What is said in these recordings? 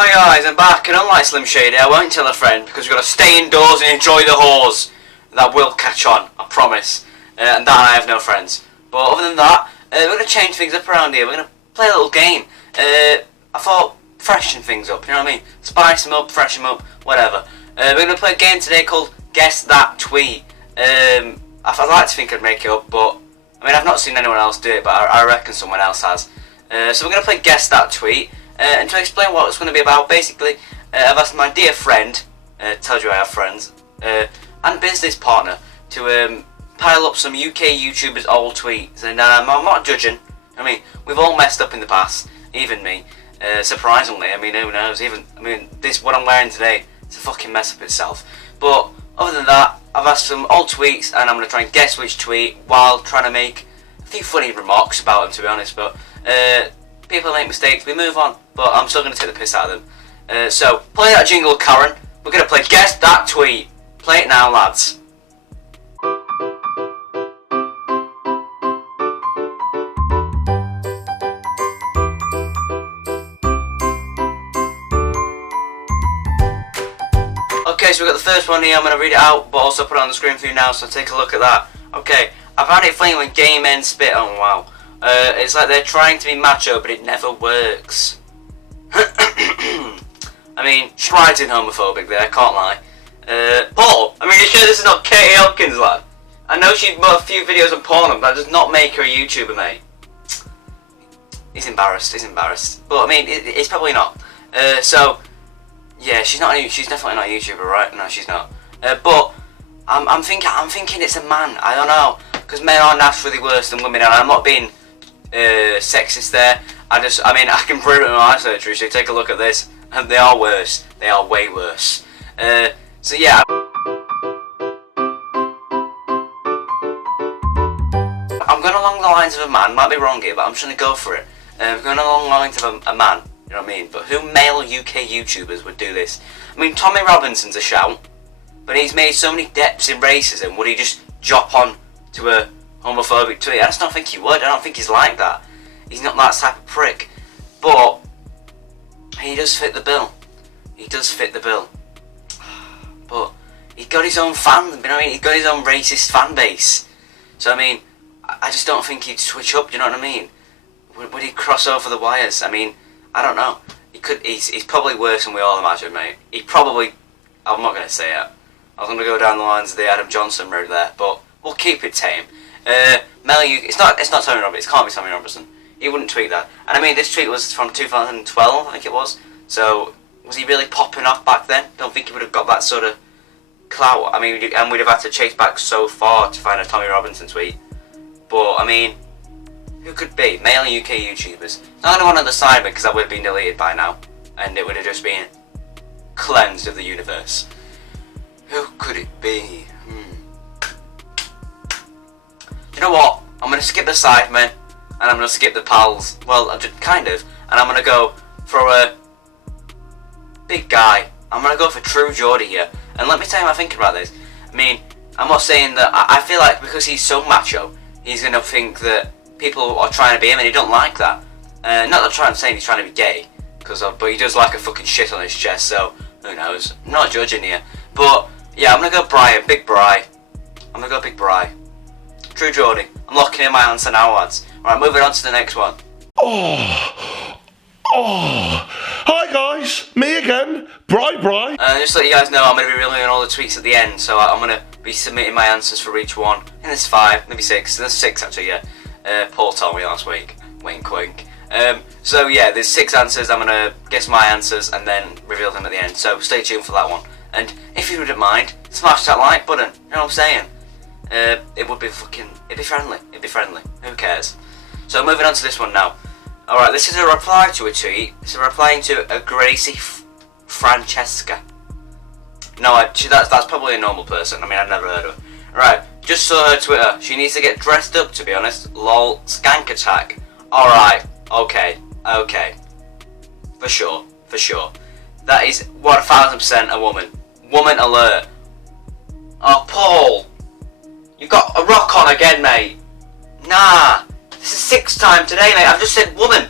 Hi guys, I'm back, and unlike Slim Shady, I won't tell a friend because we've got to stay indoors and enjoy the whores. That will catch on, I promise. And that I have no friends. But other than that, we're going to change things up around here. We're going to play a little game. I thought, freshen things up, you know what I mean? Spice them up, freshen them up, whatever. We're going to play a game today called Guess That Tweet. I'd like to think I'd make it up, but I mean, I've not seen anyone else do it, but I reckon someone else has. So we're going to play Guess That Tweet. And to explain what it's going to be about, basically, I've asked my dear friend, told you I have friends, and business partner, to pile up some UK YouTubers' old tweets. And I'm not judging. I mean, we've all messed up in the past, even me. Surprisingly, I mean, who knows? This what I'm wearing today, it's a fucking mess up itself. But other than that, I've asked some old tweets, and I'm going to try and guess which tweet while trying to make a few funny remarks about them, to be honest. But people make mistakes, we move on. But I'm still going to take the piss out of them. So, play that jingle, Karen. We're going to play Guess That Tweet. Play it now, lads. Okay, so we've got the first one here. I'm going to read it out, but also put it on the screen for you now, so take a look at that. Okay, I found it funny when gay men spit. Oh, wow. It's like they're trying to be macho, but it never works. I mean, Stride's homophobic there, I can't lie. Paul, I mean, you sure this is not Katie Hopkins, lad? I know she's got a few videos on porn, but that does not make her a YouTuber, mate. He's embarrassed. But, I mean, it's probably not. So, yeah, she's definitely not a YouTuber, right? No, she's not. But, I'm thinking it's a man, I don't know. Because men are naturally worse than women, and I'm not being sexist there. I can prove it in my surgery, so take a look at this. And they are worse. They are way worse. So yeah. I'm going along the lines of a man. Might be wrong here, but I'm just going to go for it. I'm going along the lines of a man. You know what I mean? But who male UK YouTubers would do this? I mean, Tommy Robinson's a shout. But he's made so many depths in racism. Would he just drop on to a homophobic tweet? I just don't think he would. I don't think he's like that. He's not that type of prick. But he does fit the bill. But he's got his own fan, you know what I mean? He's got his own racist fan base. So I mean, I just don't think he'd switch up, do you know what I mean? Would he cross over the wires? I mean, I don't know. He could. He's probably worse than we all imagine, mate. I'm not going to say it. I was going to go down the lines of the Adam Johnson route there, but we'll keep it tame. It's not Tommy Robertson. It can't be Tommy Robertson. He wouldn't tweet that. And I mean, this tweet was from 2012, I think it was. So, was he really popping off back then? Don't think he would have got that sort of clout. I mean, and we'd have had to chase back so far to find a Tommy Robinson tweet. But, I mean, who could be? Male UK YouTubers. Not anyone on the side because that would have been deleted by now. And it would have just been cleansed of the universe. Who could it be? You know what? I'm going to skip the Sidemen. And I'm going to skip the pals. Well, kind of. And I'm going to go for a big guy. I'm going to go for True Geordie here. And let me tell you what I think about this. I mean, I'm not saying that. I feel like because he's so macho, he's going to think that people are trying to be him, and he don't like that. Not that I'm saying he's trying to be gay, but he does like a fucking shit on his chest, so who knows. I'm not judging here. But, yeah, I'm going to go Brian. Big Bri. I'm going to go Big Bri. True Geordie. I'm locking in my answer now, lads. Alright, moving on to the next one. Hi guys, me again, Bri. Just to let you guys know, I'm going to be reviewing all the tweets at the end, so I'm going to be submitting my answers for each one. And there's 5, maybe 6, there's 6 actually, yeah. Paul told me last week, wink wink. So yeah, there's 6 answers, I'm going to guess my answers and then reveal them at the end, so stay tuned for that one. And if you wouldn't mind, smash that like button, you know what I'm saying? It'd be friendly, who cares? So moving on to this one now. Alright, this is a reply to a tweet. It's a replying to a Gracie Francesca. No, that's probably a normal person. I mean, I've never heard of her. Right, just saw her Twitter. She needs to get dressed up, to be honest. Lol, skank attack. Alright, okay. For sure. That is 1000% a woman. Woman alert. Oh, Paul. You've got a rock on again, mate. Nah. This is 6th time today, mate. I've just said woman.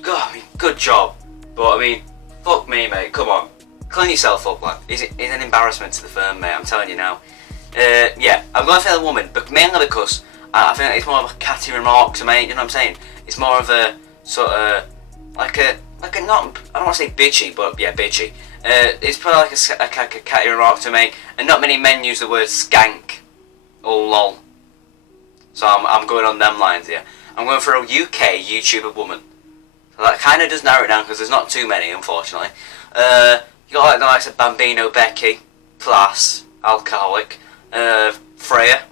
God, I mean, good job. But I mean, fuck me, mate. Come on, clean yourself up, lad. It's an embarrassment to the firm, mate. I'm telling you now. Yeah, I'm going for the woman, but mainly because I think it's more of a catty remark to make. You know what I'm saying? It's more of a sort of like a not. I don't want to say bitchy, but yeah, bitchy. It's probably like a catty remark to make, and not many men use the word skank or lol. So I'm going on them lines here. I'm going for a UK YouTuber woman. So that kind of does narrow it down because there's not too many, unfortunately. You got like the likes of Bambino Becky, Class, Alcoholic, Freya,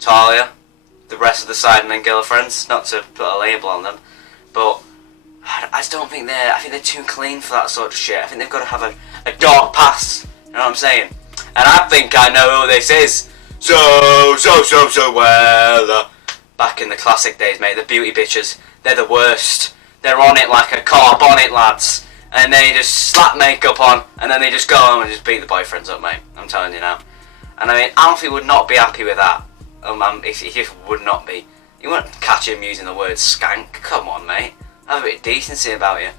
Talia, the rest of the Sidemen girlfriends. Not to put a label on them, but I just don't think I think they're too clean for that sort of shit. I think they've got to have a dark past. You know what I'm saying? And I think I know who this is. So well. Back in the classic days, mate, the beauty bitches, they're the worst. They're on it like a car bonnet, lads. And they just slap makeup on, and then they just go home and just beat the boyfriends up, mate. I'm telling you now. And I mean, Alfie would not be happy with that. If he would not be. You wouldn't catch him using the word skank. Come on, mate. Have a bit of decency about you.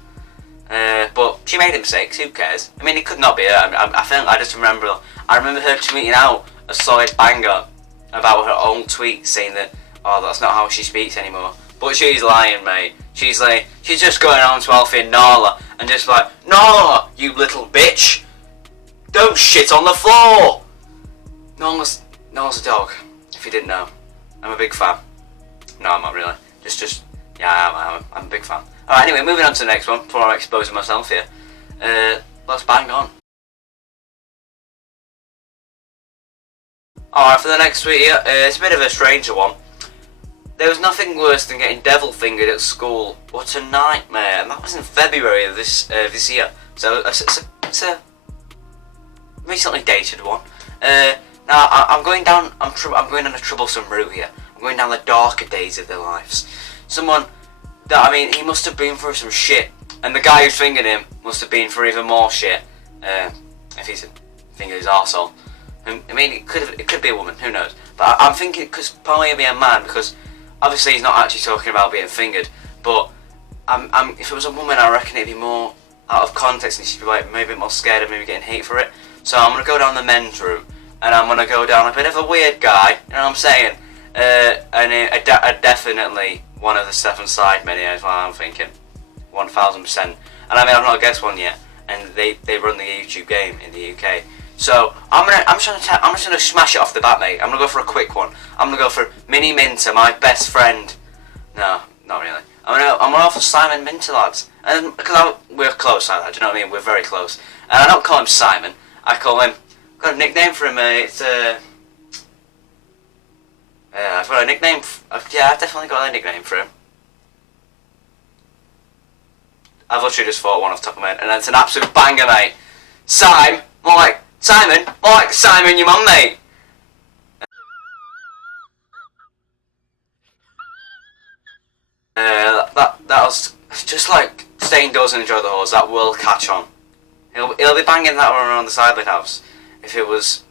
But she made him mistakes, who cares? I mean, it could not be her. I just remember her tweeting out a solid banger about her own tweet saying that, oh, that's not how she speaks anymore. But she's lying, mate. She's just going on to Alfie and Nala and just like, Nala, you little bitch, don't shit on the floor. Nala's a dog, if you didn't know. I'm a big fan. No, I'm not really. Yeah, I'm a big fan. Alright, anyway, moving on to the next one before I'm exposing myself here. Let's bang on. Alright, for the next tweet here, it's a bit of a stranger one. There was nothing worse than getting devil fingered at school. What a nightmare. And that was in February of this year. So it's a recently dated one. Now I'm going down on a troublesome route here. I'm going down the darker days of their lives. Someone that, I mean, he must have been through some shit, and the guy who's fingered him must have been through even more shit. If he's fingered his arsehole. I mean, it could be a woman. Who knows? But I'm thinking because probably it'd be a man because. Obviously, he's not actually talking about being fingered, but if it was a woman, I reckon it'd be more out of context, and she'd be like maybe more scared of maybe getting hate for it. So I'm gonna go down the men's route, and I'm gonna go down a bit of a weird guy. You know what I'm saying? And definitely one of the Stefan Sidemen here is what I'm thinking, 1000%. And I mean, I've not guessed one yet, and they run the YouTube game in the UK. So I'm just gonna smash it off the bat, mate. I'm gonna go for a quick one. I'm gonna go for Mini Minter, my best friend. No, not really. I'm gonna go for Simon Minter, lads. And because we're close like that, do you know what I mean? We're very close. And I don't call him Simon. I call him. I've got a nickname for him. It's I've got a nickname. Yeah, I've definitely got a nickname for him. I've literally just thought one off the top of my head, and it's an absolute banger, mate. Simon, more like Simon, your mum, mate. That was just like stay indoors and enjoy the horse. That will catch on. He'll be banging that one around the Sidemen house if it was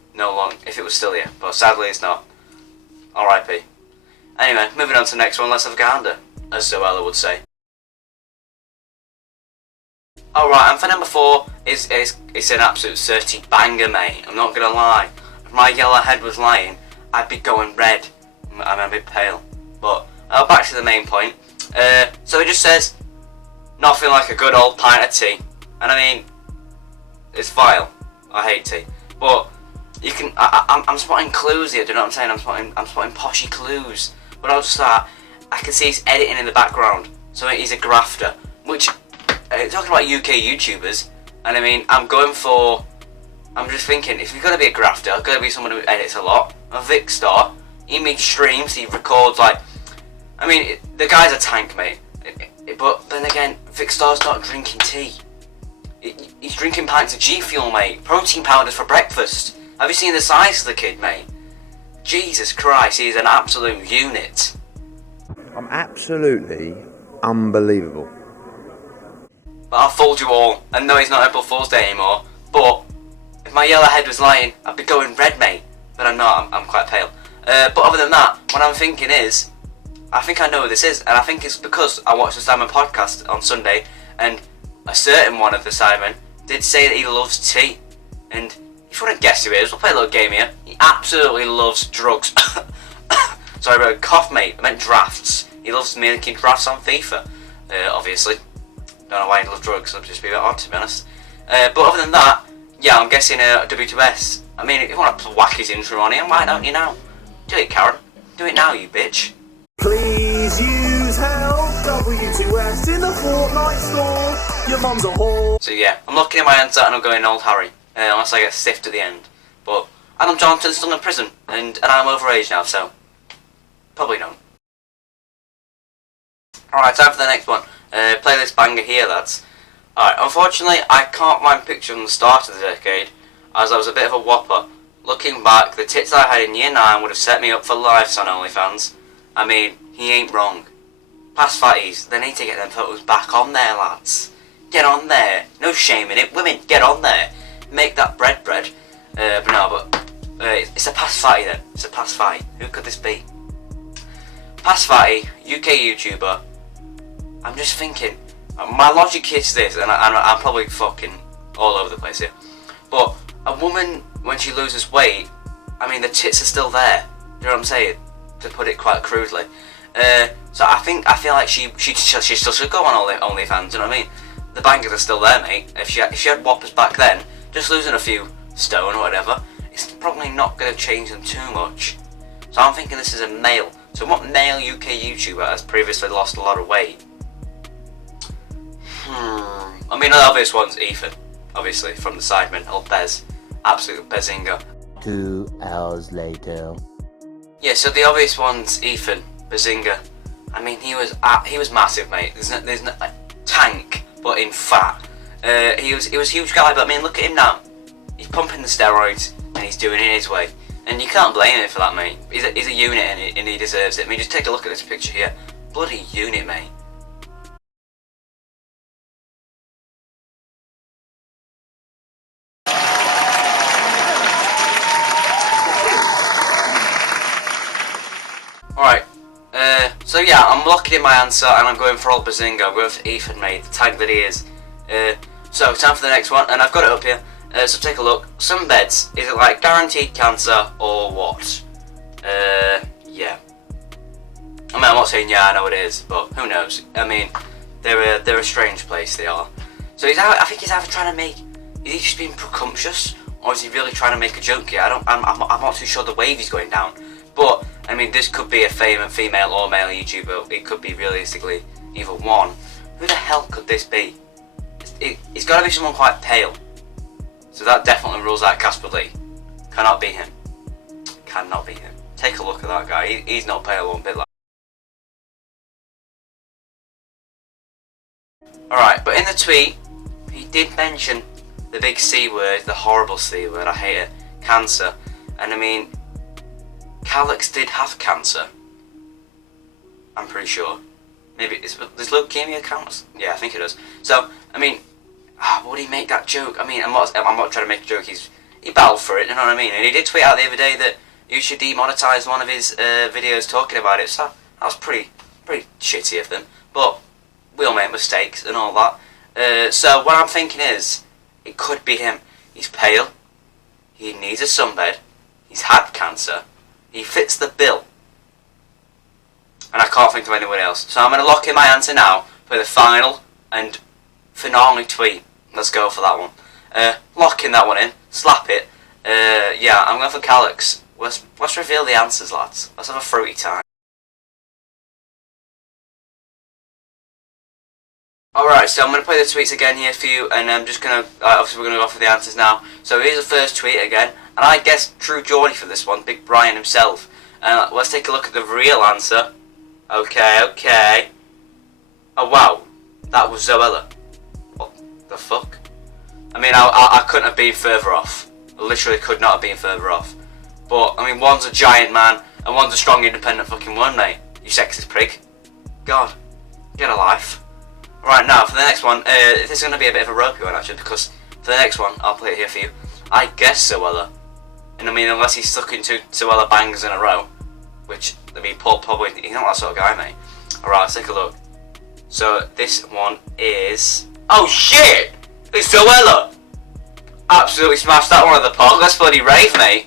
still here. But sadly, it's not. R.I.P. Anyway, moving on to the next one. Let's have a gander, as Zoella would say. Alright, and for number 4, it's an absolute certain banger, mate. I'm not gonna lie. If my yellow head was lying, I'd be going red. I'm a bit pale. But, back to the main point. So it just says, nothing like a good old pint of tea. And I mean, it's vile. I hate tea. But, you can, I'm spotting clues here, do you know what I'm saying? I'm spotting poshy clues. But I'll just start, I can see he's editing in the background. So he's a grafter. Which, talking about UK YouTubers, and I mean, I'm just thinking, if you're going to be a grafter, I've got to be someone who edits a lot. A Vicstar, he makes streams, he records I mean, the guy's a tank, mate. But then again, Vicstar's not drinking tea. He's drinking pints of G Fuel, mate. Protein powders for breakfast. Have you seen the size of the kid, mate? Jesus Christ, he's an absolute unit. I'm absolutely unbelievable. But I've fooled you all, and no, he's not April Fool's Day anymore. But if my yellow head was lying, I'd be going red, mate. But I'm not. I'm quite pale. But other than that, what I'm thinking is, I think I know who this is, and I think it's because I watched the Simon podcast on Sunday, and a certain one of the Sidemen did say that he loves tea. And if you want to guess who it is, we'll play a little game here. He absolutely loves drugs. Sorry about a cough, mate. I meant drafts. He loves making drafts on FIFA, obviously. Don't know why he loves drugs, it'll just be a bit odd, to be honest. But other than that, yeah, I'm guessing W2S. I mean, if you want to whack his intro on here, why don't you now? Do it, Karen. Do it now, you bitch. Please use help W2S in the Fortnite store. Your mum's a whore. So yeah, I'm looking at my answer and I'm going old Harry, unless I get stiffed at the end. But Adam Johnson's still in prison, and I'm overage now, so probably don't. Alright, time for the next one. Play this banger here, lads. Alright, unfortunately, I can't find pictures from the start of the decade, as I was a bit of a whopper. Looking back, the tits I had in year 9 would have set me up for life on OnlyFans. I mean, he ain't wrong. Past fatties, they need to get them photos back on there, lads. Get on there. No shame in it. Women, get on there. Make that bread. But no, it's a past fatty then. It's a past fatty. Who could this be? Past fatty, UK YouTuber. I'm just thinking. My logic is this, and I'm probably fucking all over the place here. But a woman, when she loses weight, I mean, the tits are still there. You know what I'm saying? To put it quite crudely. So I feel like she still should go on OnlyFans. You know what I mean? The bangers are still there, mate. If she had whoppers back then, just losing a few stone or whatever, it's probably not going to change them too much. So I'm thinking this is a male. So what male UK YouTuber has previously lost a lot of weight? I mean, the obvious one's Ethan, obviously, from the Sidemen, old Bez. Absolute Bezinga. 2 hours later. Yeah, so the obvious one's Ethan, Bezinga. I mean, he was massive, mate. There's no tank, but in fat. He was a huge guy, but I mean, look at him now. He's pumping the steroids, and he's doing it his way. And you can't blame him for that, mate. He's a unit, and he deserves it. I mean, just take a look at this picture here. Bloody unit, mate. Alright, so yeah, I'm locking in my answer and I'm going for old Bazinga. I'm going for Ethan, mate, the tank that he is. So, time for the next one, and I've got it up here. So take a look. Sunbeds, is it like guaranteed cancer or what? Yeah. I mean, I'm not saying yeah, I know it is, but who knows? I mean, they're a strange place, they are. So I think he's either trying to make, is he just being presumptuous, or is he really trying to make a joke here? I'm not too sure the wave he's going down. But, I mean, this could be a female or male YouTuber. It could be realistically either one. Who the hell could this be? It's got to be someone quite pale. So that definitely rules out Casper Lee. Cannot be him. Cannot be him. Take a look at that guy. He's not pale one bit like. Alright, but in the tweet, he did mention the big C word, the horrible C word, I hate it, cancer. And I mean, Calyx did have cancer. I'm pretty sure. Maybe, does leukemia count? Yeah, I think it does. So, I mean, would he make that joke? I mean, I'm not trying to make a joke, he battled for it, you know what I mean? And he did tweet out the other day that you should demonetize one of his videos talking about it, so that was pretty shitty of them. But we all make mistakes and all that. So what I'm thinking is, it could be him. He's pale, he needs a sunbed, he's had cancer, he fits the bill, and I can't think of anyone else. So I'm going to lock in my answer now for the final and finale tweet. Let's go for that one. Locking that one in, slap it. Yeah, I'm going for Calyx. Let's reveal the answers, lads. Let's have a fruity time. Alright, so I'm going to play the tweets again here for you, and I'm just going to, obviously we're going to go for the answers now. So here's the first tweet again, and I guess True Geordie for this one, Big Brian himself. Let's take a look at the real answer. Okay. Oh wow, that was Zoella. What the fuck? I mean, I couldn't have been further off. I literally could not have been further off. But, I mean, one's a giant man, and one's a strong independent fucking woman, mate. You sexist prig. God, get a life. Right, now, for the next one, this is going to be a bit of a ropey one, actually, because for the next one, I'll play it here for you. I guess Zoella. And I mean, unless he's stuck into Zoella bangers in a row, which, I mean, Paul probably, he's not that sort of guy, mate. Alright, let's take a look. So, this one is, Oh shit! It's Zoella! Absolutely smashed that one at the park. Let's bloody rave, mate.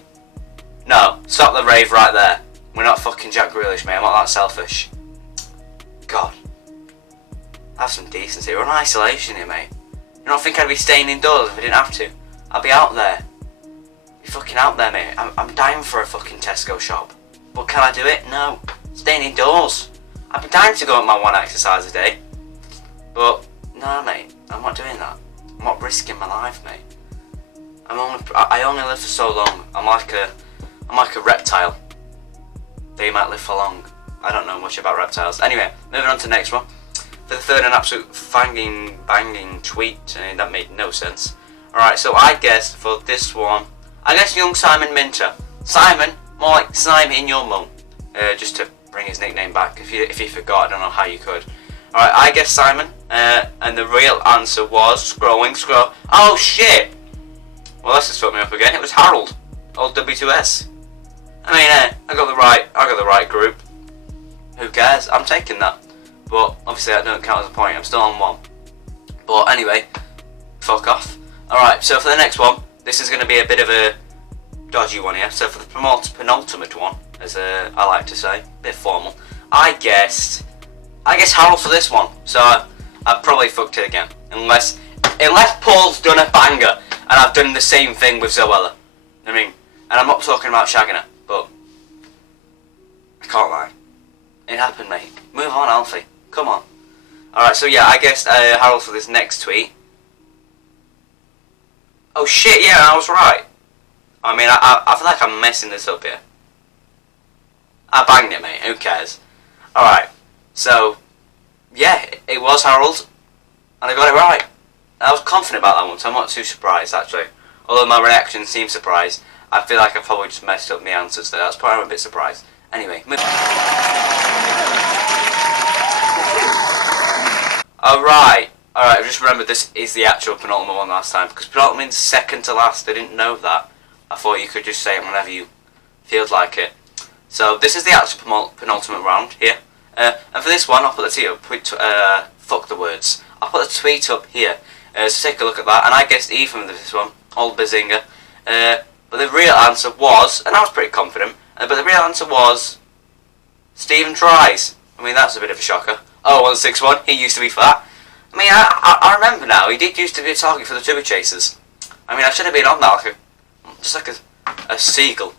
No, stop the rave right there. We're not fucking Jack Grealish, mate. I'm not that selfish. God. Have some decency. We're in isolation here, mate. You don't think I'd be staying indoors if I didn't have to? I'd be out there. Be fucking out there, mate. I'm dying for a fucking Tesco shop. But can I do it? No. Staying indoors. I'd be dying to go on my one exercise a day. But, no, mate. I'm not doing that. I'm not risking my life, mate. I only live for so long. I'm like a reptile. They might live for long. I don't know much about reptiles. Anyway, moving on to the next one. For the third and absolute banging tweet, that made no sense. Alright, so I guess for this one, I guess young Simon Minter. Simon, more like Simon in your mum. Just to bring his nickname back. If you forgot, I don't know how you could. Alright, I guess Simon. And the real answer was scroll. Oh shit! Well, that's just fucked me up again. It was Harold, old W2S. I mean, I got the right group. Who cares? I'm taking that. But obviously that don't count as a point. I'm still on one. But anyway, fuck off. Alright, so for the next one, this is going to be a bit of a dodgy one here. So for the penultimate one, as I like to say, a bit formal, I guessed Harold for this one. So I've probably fucked it again. Unless Paul's done a banger and I've done the same thing with Zoella. I mean, and I'm not talking about shagging her, but I can't lie. It happened, mate. Move on, Alfie. Come on. Alright, so yeah, I guess Harold for this next tweet. Oh shit, yeah, I was right. I mean, I feel like I'm messing this up here. I banged it, mate. Who cares? Alright, so yeah, it was Harold, and I got it right. I was confident about that one, so I'm not too surprised, actually. Although my reaction seemed surprised, I feel like I probably just messed up the answers there. That's probably I'm a bit surprised. Anyway, Alright, I've just remembered this is the actual penultimate one last time, because penultimate's second to last. I didn't know that. I thought you could just say it whenever you feel like it. So this is the actual penultimate round here. And for this one, I'll put the tweet up. Fuck the words. I'll put the tweet up here. So take a look at that. And I guessed Ethan with this one. Old Bazinga. But the real answer was, and I was pretty confident, but the real answer was Stephen Tries. I mean, that's a bit of a shocker. 0161, he used to be fat. I mean, I remember now, he did used to be a target for the Chubby Chasers. I mean, I should have been on that, just like a seagull.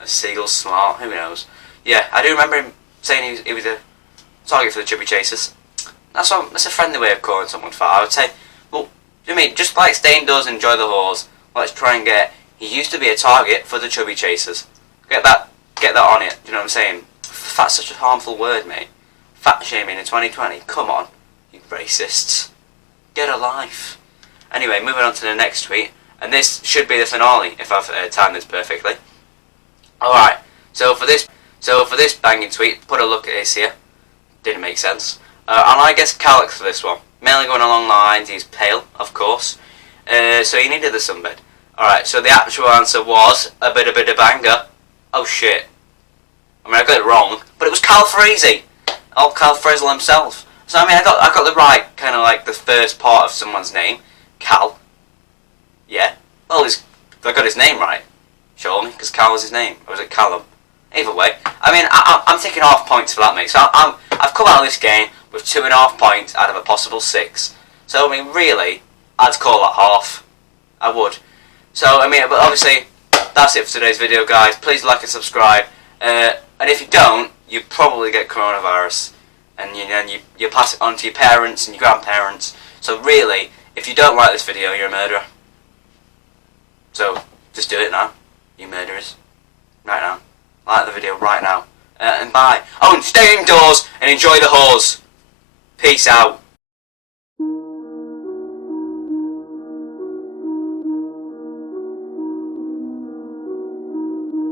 A seagull's smart, who knows. Yeah, I do remember him saying he was a target for the Chubby Chasers. That's a friendly way of calling someone fat. I would say, well, you mean, just like stay indoors and enjoy the whores, let's try and get, he used to be a target for the Chubby Chasers. Get that on it, do you know what I'm saying? Fat's such a harmful word, mate. Fat shaming in 2020, come on, you racists. Get a life. Anyway, moving on to the next tweet, and this should be the finale, if I've timed this perfectly. Alright, so for this banging tweet, put a look at this here. Didn't make sense. And I guess Calix for this one. Mainly going along the lines, he's pale, of course. So he needed the sunbed. Alright, so the actual answer was a bit of banger. Oh shit. I mean, I got it wrong, but it was Cal Freezy. Old Cal Frizzle himself. So I mean, I got the right, kind of like the first part of someone's name. Cal. Yeah. Well, I got his name right. Surely, because Cal was his name. Or was it Callum? Either way. I mean, I'm taking half points for that, mate. So I've come out of this game with 2.5 points out of a possible 6. So, I mean, really, I'd call that half. I would. So, I mean, but obviously, that's it for today's video, guys. Please like and subscribe. And if you don't, you probably get coronavirus. And you pass it on to your parents and your grandparents. So really, if you don't like this video, you're a murderer. So, just do it now, you murderers. Right now. Like the video right now. And bye. Oh, and stay indoors and enjoy the whores. Peace out.